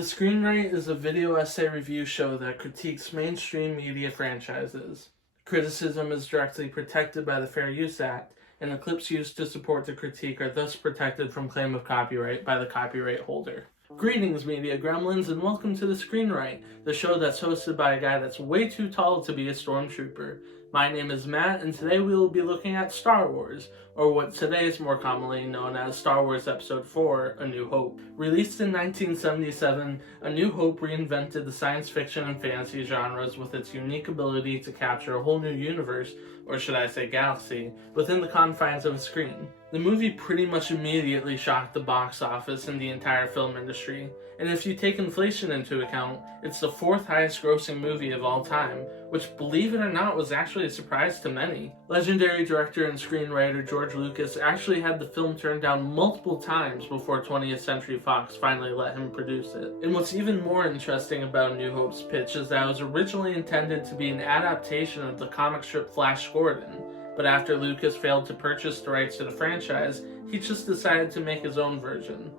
The Screenwrite is a video essay review show that critiques mainstream media franchises. Criticism is directly protected by the Fair Use Act, and the clips used to support the critique are thus protected from claim of copyright by the copyright holder. Greetings, media gremlins, and welcome to The Screenwrite, the show that's hosted by a guy that's way too tall to be a stormtrooper. My name is Matt, and today we will be looking at Star Wars, or what today is more commonly known as Star Wars Episode 4, A New Hope. Released in 1977, A New Hope reinvented the science fiction and fantasy genres with its unique ability to capture a whole new universe, or should I say galaxy, within the confines of a screen. The movie pretty much immediately shocked the box office and the entire film industry, and if you take inflation into account, it's the fourth highest grossing movie of all time, which, believe it or not, was actually a surprise to many. Legendary director and screenwriter George Lucas actually had the film turned down multiple times before 20th Century Fox finally let him produce it. And what's even more interesting about New Hope's pitch is that it was originally intended to be an adaptation of the comic strip Flash Gordon, but after Lucas failed to purchase the rights to the franchise, he just decided to make his own version.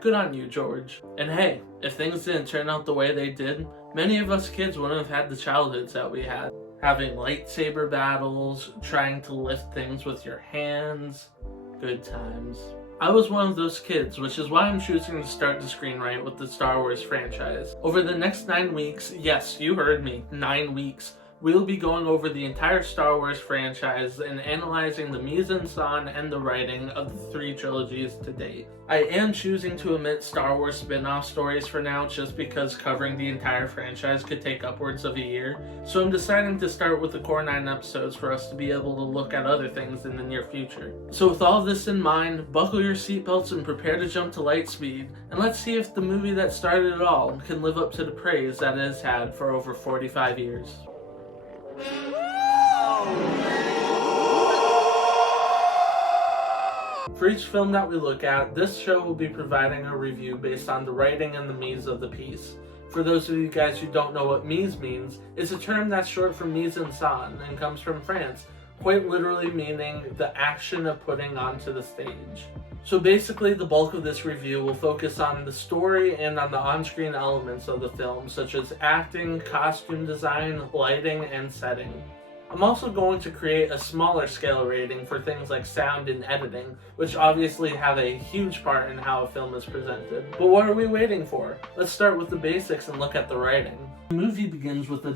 Good on you, George. And hey, if things didn't turn out the way they did, many of us kids wouldn't have had the childhoods that we had. Having lightsaber battles, trying to lift things with your hands, good times. I was one of those kids, which is why I'm choosing to start the Screenwrite with the Star Wars franchise. Over the next 9 weeks, yes, you heard me, 9 weeks, we'll be going over the entire Star Wars franchise and analyzing the mise-en-scène and the writing of the 3 trilogies to date. I am choosing to omit Star Wars spin-off stories for now just because covering the entire franchise could take upwards of a year, so I'm deciding to start with the core 9 episodes for us to be able to look at other things in the near future. So with all of this in mind, buckle your seatbelts and prepare to jump to light speed, and let's see if the movie that started it all can live up to the praise that it has had for over 45 years. For each film that we look at, this show will be providing a review based on the writing and the mise of the piece. For those of you guys who don't know what mise means, it's a term that's short for mise-en-scène and comes from France, quite literally meaning the action of putting onto the stage. So basically, the bulk of this review will focus on the story and on the on-screen elements of the film, such as acting, costume design, lighting, and setting. I'm also going to create a smaller scale rating for things like sound and editing, which obviously have a huge part in how a film is presented. But what are we waiting for? Let's start with the basics and look at the writing. The movie begins with a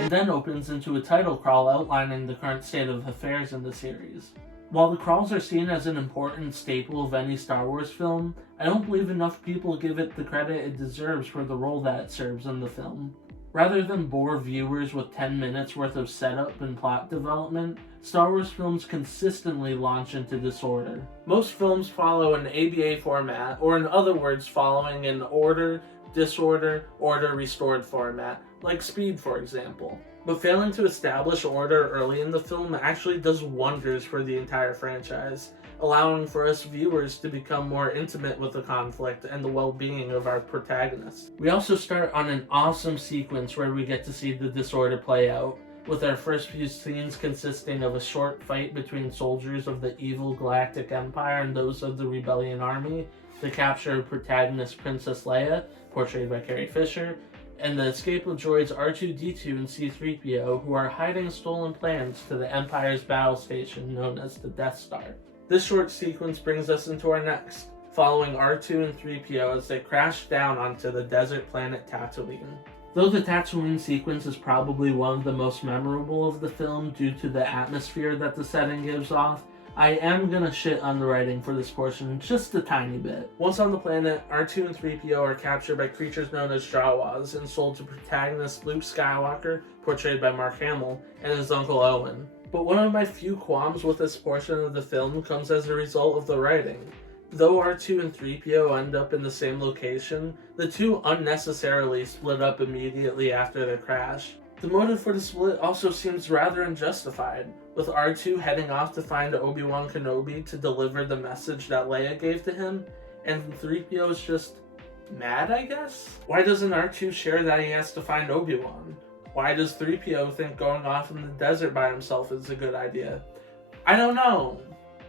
and then opens into a title crawl outlining the current state of affairs in the series. While the crawls are seen as an important staple of any Star Wars film, I don't believe enough people give it the credit it deserves for the role that it serves in the film. Rather than bore viewers with 10 minutes worth of setup and plot development, Star Wars films consistently launch into disorder. Most films follow an ABA format, or in other words, following an order, disorder, order restored format, like Speed for example. But failing to establish order early in the film actually does wonders for the entire franchise, allowing for us viewers to become more intimate with the conflict and the well-being of our protagonist. We also start on an awesome sequence where we get to see the disorder play out, with our first few scenes consisting of a short fight between soldiers of the evil Galactic Empire and those of the Rebellion Army, the capture of protagonist Princess Leia, portrayed by Carrie Fisher, and the escape of droids R2-D2 and C-3PO, who are hiding stolen plans to the Empire's battle station known as the Death Star. This short sequence brings us into our next, following R2 and 3PO as they crash down onto the desert planet Tatooine. Though the Tatooine sequence is probably one of the most memorable of the film due to the atmosphere that the setting gives off, I am gonna shit on the writing for this portion just a tiny bit. Once on the planet, R2 and 3PO are captured by creatures known as Jawas and sold to protagonist Luke Skywalker, portrayed by Mark Hamill, and his uncle Owen. But one of my few qualms with this portion of the film comes as a result of the writing. Though R2 and 3PO end up in the same location, the two unnecessarily split up immediately after their crash. The motive for the split also seems rather unjustified, with R2 heading off to find Obi-Wan Kenobi to deliver the message that Leia gave to him, and 3PO is just mad, I guess? Why doesn't R2 share that he has to find Obi-Wan? Why does 3PO think going off in the desert by himself is a good idea? I don't know.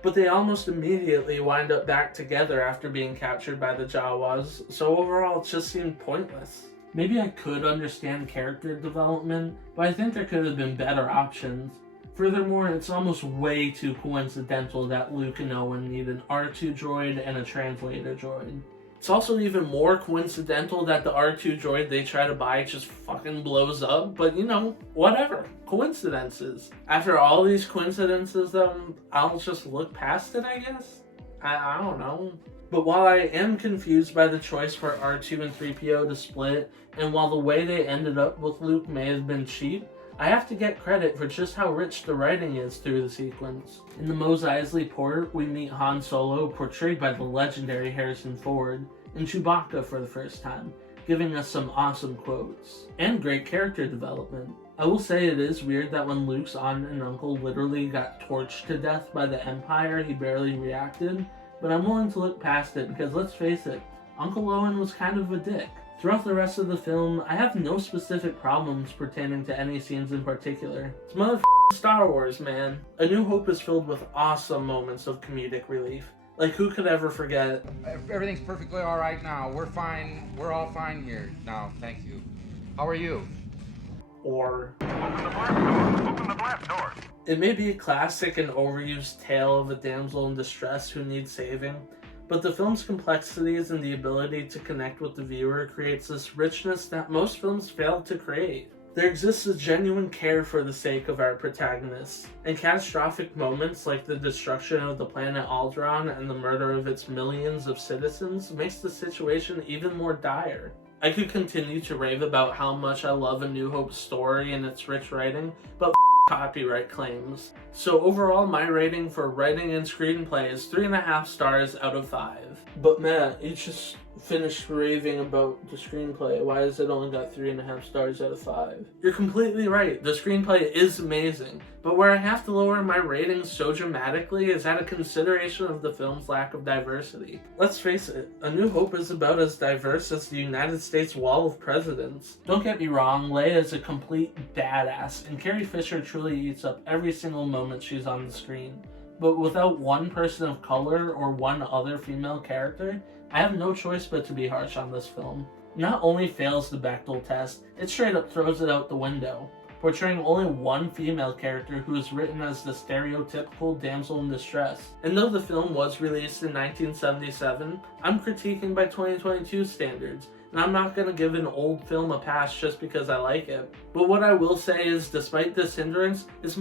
but they almost immediately wind up back together after being captured by the Jawas, so overall it just seemed pointless. Maybe I could understand character development, but I think there could have been better options. Furthermore, it's almost way too coincidental that Luke and Owen need an R2 droid and a translator droid. It's also even more coincidental that the R2 droid they try to buy just fucking blows up, but you know, whatever. Coincidences. After all these coincidences, though, I'll just look past it, I guess? I don't know. But while I am confused by the choice for R2 and 3PO to split, and while the way they ended up with Luke may have been cheap, I have to get credit for just how rich the writing is through the sequence. In the Mos Eisley port, we meet Han Solo, portrayed by the legendary Harrison Ford, and Chewbacca for the first time, giving us some awesome quotes, and great character development. I will say it is weird that when Luke's aunt and uncle literally got torched to death by the Empire, he barely reacted, but I'm willing to look past it because let's face it, Uncle Owen was kind of a dick. Throughout the rest of the film, I have no specific problems pertaining to any scenes in particular. It's motherfucking Star Wars, man. A New Hope is filled with awesome moments of comedic relief. Like, who could ever forget? Everything's perfectly all right now. We're fine. We're all fine here now. Thank you. How are you? Or... Open the blast door. Open the blast door. It may be a classic and overused tale of a damsel in distress who needs saving, but the film's complexities and the ability to connect with the viewer creates this richness that most films fail to create. There exists a genuine care for the sake of our protagonists, and catastrophic moments like the destruction of the planet Alderaan and the murder of its millions of citizens makes the situation even more dire. I could continue to rave about how much I love A New Hope's story and its rich writing, but copyright claims. So overall, my rating for writing and screenplay is 3.5 stars out of 5. But Matt, you just finished raving about the screenplay. Why has it only got 3.5 stars out of 5? You're completely right. The screenplay is amazing. But where I have to lower my ratings so dramatically is out of consideration of the film's lack of diversity. Let's face it, A New Hope is about as diverse as the United States Wall of Presidents. Don't get me wrong, Leia is a complete badass, and Carrie Fisher truly eats up every single moment she's on the screen. But without one person of color or one other female character, I have no choice but to be harsh on this film. Not only fails the Bechdel test, it straight up throws it out the window, portraying only one female character who is written as the stereotypical damsel in distress. And though the film was released in 1977, I'm critiquing by 2022 standards, and I'm not going to give an old film a pass just because I like it. But what I will say is, despite this hindrance, it's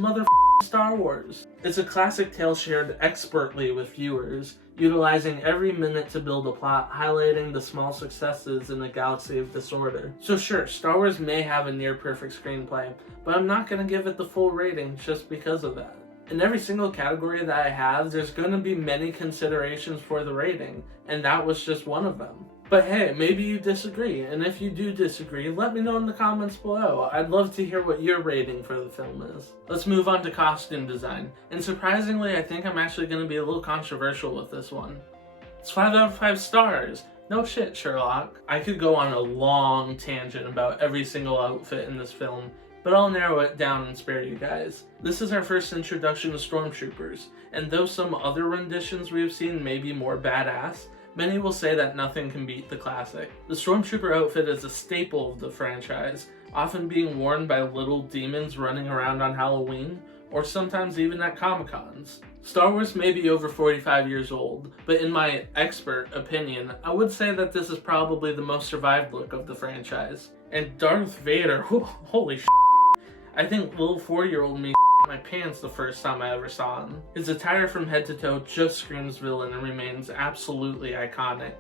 Star Wars. It's a classic tale shared expertly with viewers, utilizing every minute to build a plot, highlighting the small successes in a galaxy of disorder. So sure, Star Wars may have a near-perfect screenplay, but I'm not going to give it the full rating just because of that. In every single category that I have, there's going to be many considerations for the rating, and that was just one of them. But hey, maybe you disagree, and if you do disagree, let me know in the comments below. I'd love to hear what your rating for the film is. Let's move on to costume design, and surprisingly, I think I'm actually going to be a little controversial with this one. It's 5 out of 5 stars. No shit, Sherlock. I could go on a long tangent about every single outfit in this film, but I'll narrow it down and spare you guys. This is our first introduction to stormtroopers, and though some other renditions we've seen may be more badass, many will say that nothing can beat the classic. The stormtrooper outfit is a staple of the franchise, often being worn by little demons running around on Halloween, or sometimes even at Comic-Cons. Star Wars may be over 45 years old, but in my expert opinion, I would say that this is probably the most survived look of the franchise. And Darth Vader, holy shit. I think little 4-year-old me my pants the first time I ever saw him. His attire from head to toe just screams villain and remains absolutely iconic.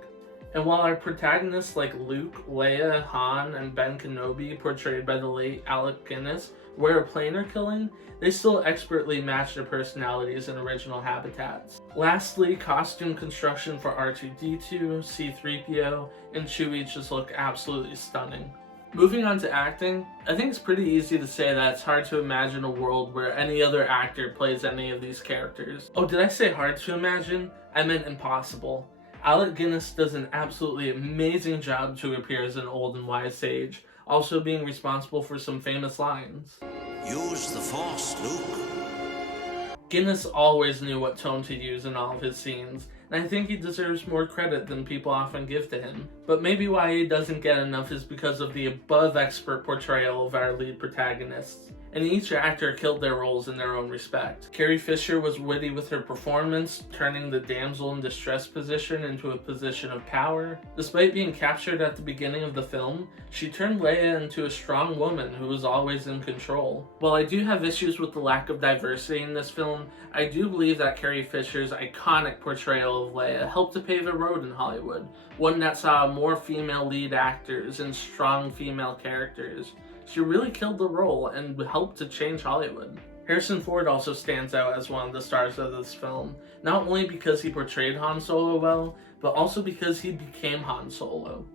And while our protagonists like Luke, Leia, Han, and Ben Kenobi, portrayed by the late Alec Guinness, wear a planar killing, they still expertly match their personalities in original habitats. Lastly, costume construction for R2-D2, C-3PO, and Chewie just look absolutely stunning. Moving on to acting, I think it's pretty easy to say that it's hard to imagine a world where any other actor plays any of these characters. Oh, did I say hard to imagine? I meant impossible. Alec Guinness does an absolutely amazing job to appear as an old and wise sage, also being responsible for some famous lines. Use the Force, Luke. Guinness always knew what tone to use in all of his scenes, and I think he deserves more credit than people often give to him. But maybe why he doesn't get enough is because of the above-expert portrayal of our lead protagonists. And each actor killed their roles in their own respect. Carrie Fisher was witty with her performance, turning the damsel in distress position into a position of power. Despite being captured at the beginning of the film, she turned Leia into a strong woman who was always in control. While I do have issues with the lack of diversity in this film, I do believe that Carrie Fisher's iconic portrayal of Leia helped to pave a road in Hollywood, one that saw more female lead actors and strong female characters. She really killed the role and helped to change Hollywood. Harrison Ford also stands out as one of the stars of this film, not only because he portrayed Han Solo well, but also because he became Han Solo.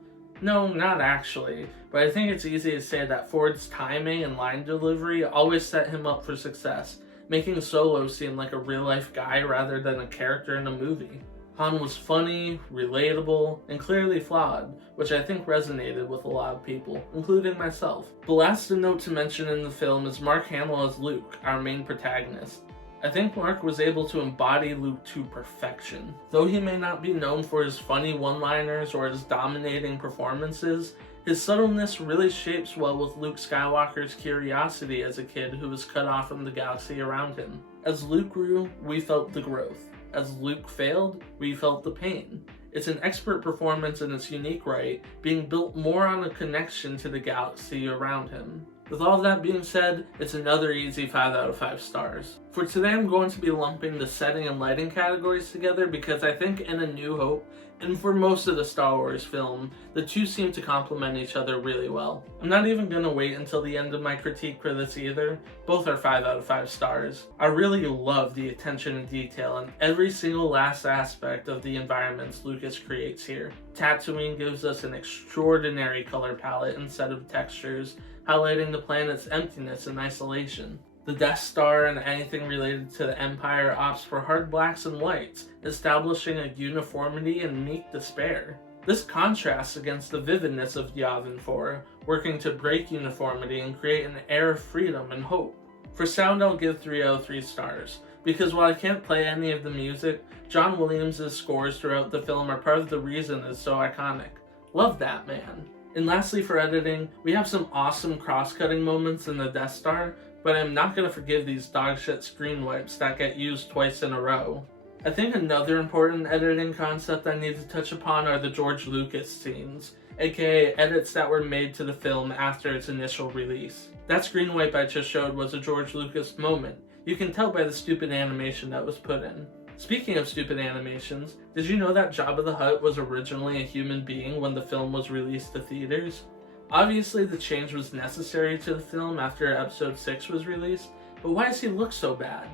No, not actually, but I think it's easy to say that Ford's timing and line delivery always set him up for success, making Solo seem like a real-life guy rather than a character in a movie. Han was funny, relatable, and clearly flawed, which I think resonated with a lot of people, including myself. The last note to mention in the film is Mark Hamill as Luke, our main protagonist. I think Mark was able to embody Luke to perfection. Though he may not be known for his funny one-liners or his dominating performances, his subtleness really shapes well with Luke Skywalker's curiosity as a kid who was cut off from the galaxy around him. As Luke grew, we felt the growth. As Luke failed, we felt the pain. It's an expert performance in its unique right, being built more on a connection to the galaxy around him. With all that being said, it's another easy 5 out of 5 stars. For today, I'm going to be lumping the setting and lighting categories together because I think in A New Hope, and for most of the Star Wars film, the two seem to complement each other really well. I'm not even going to wait until the end of my critique for this either. Both are 5 out of 5 stars. I really love the attention to detail in every single last aspect of the environments Lucas creates here. Tatooine gives us an extraordinary color palette and set of textures, highlighting the planet's emptiness and isolation. The Death Star and anything related to the Empire opts for hard blacks and whites, establishing a uniformity and meek despair. This contrasts against the vividness of Yavin 4, working to break uniformity and create an air of freedom and hope. For sound, I'll give 3 out of 3 stars, because while I can't play any of the music, John Williams' scores throughout the film are part of the reason it's so iconic. Love that man. And lastly, for editing, we have some awesome cross-cutting moments in the Death Star, but I'm not going to forgive these dogshit screen wipes that get used twice in a row. I think another important editing concept I need to touch upon are the George Lucas scenes, aka edits that were made to the film after its initial release. That screen wipe I just showed was a George Lucas moment. You can tell by the stupid animation that was put in. Speaking of stupid animations, did you know that Jabba the Hutt was originally a human being when the film was released to theaters? Obviously the change was necessary to the film after Episode 6 was released, but why does he look so bad?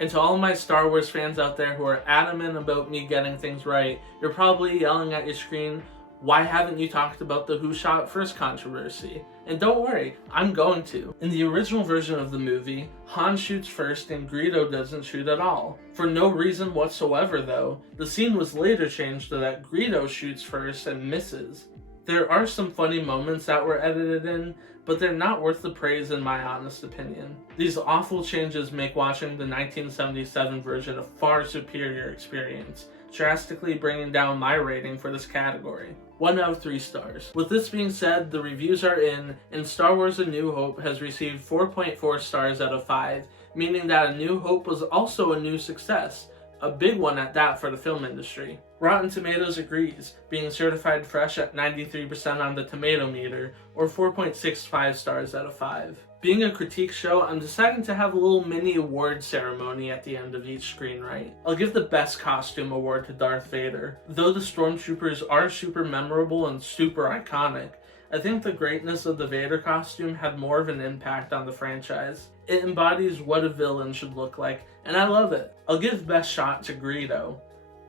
And to all my Star Wars fans out there who are adamant about me getting things right, you're probably yelling at your screen, why haven't you talked about the Who Shot First controversy? And don't worry, I'm going to. In the original version of the movie, Han shoots first and Greedo doesn't shoot at all. For no reason whatsoever though, the scene was later changed so that Greedo shoots first and misses. There are some funny moments that were edited in, but they're not worth the praise in my honest opinion. These awful changes make watching the 1977 version a far superior experience, drastically bringing down my rating for this category. 1 out of 3 stars. With this being said, the reviews are in, and Star Wars A New Hope has received 4.4 stars out of 5, meaning that A New Hope was also a new success. A big one at that for the film industry. Rotten Tomatoes agrees, being certified fresh at 93% on the tomato meter, or 4.65 stars out of 5. Being a critique show, I'm deciding to have a little mini award ceremony at the end of each screenwrite. I'll give the Best Costume Award to Darth Vader. Though the Stormtroopers are super memorable and super iconic, I think the greatness of the Vader costume had more of an impact on the franchise. It embodies what a villain should look like, and I love it. I'll give Best Shot to Greedo.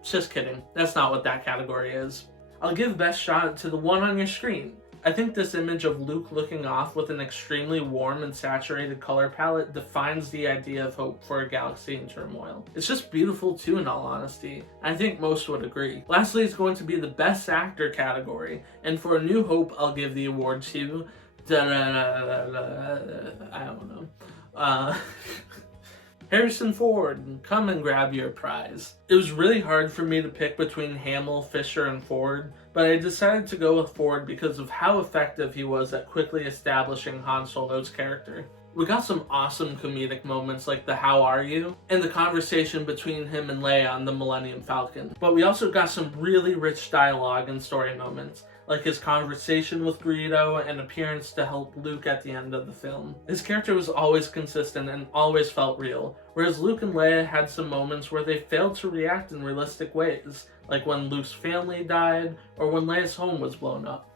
Just kidding, that's not what that category is. I'll give Best Shot to the one on your screen. I think this image of Luke looking off with an extremely warm and saturated color palette defines the idea of hope for a galaxy in turmoil. It's just beautiful too, in all honesty. I think most would agree. Lastly, it's going to be the Best Actor category, and for A New Hope, I'll give the award to... I don't know. Harrison Ford, come and grab your prize. It was really hard for me to pick between Hamill, Fisher, and Ford, but I decided to go with Ford because of how effective he was at quickly establishing Han Solo's character. We got some awesome comedic moments like the "How are you?" and the conversation between him and Leia on the Millennium Falcon. But we also got some really rich dialogue and story moments, like his conversation with Greedo and appearance to help Luke at the end of the film. His character was always consistent and always felt real, whereas Luke and Leia had some moments where they failed to react in realistic ways, like when Luke's family died or when Leia's home was blown up.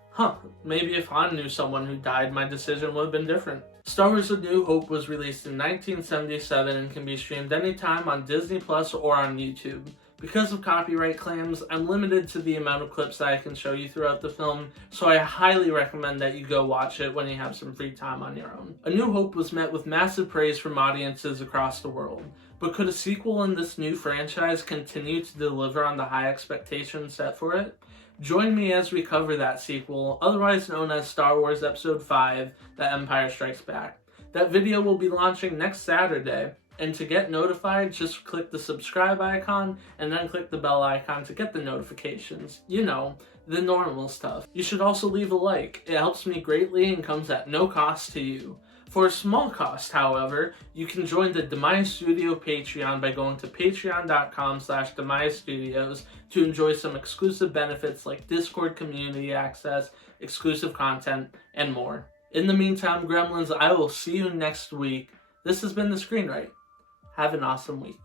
Maybe if Han knew someone who died, my decision would have been different. Star Wars A New Hope was released in 1977 and can be streamed anytime on Disney Plus or on YouTube. Because of copyright claims, I'm limited to the amount of clips that I can show you throughout the film, so I highly recommend that you go watch it when you have some free time on your own. A New Hope was met with massive praise from audiences across the world, but could a sequel in this new franchise continue to deliver on the high expectations set for it? Join me as we cover that sequel, otherwise known as Star Wars Episode 5, The Empire Strikes Back. That video will be launching next Saturday, and to get notified, just click the subscribe icon and then click the bell icon to get the notifications. You know, the normal stuff. You should also leave a like. It helps me greatly and comes at no cost to you. For a small cost, however, you can join the Demize Studio Patreon by going to patreon.com/Demize Studios to enjoy some exclusive benefits like Discord community access, exclusive content, and more. In the meantime, Gremlins, I will see you next week. This has been the Screenwrite. Have an awesome week.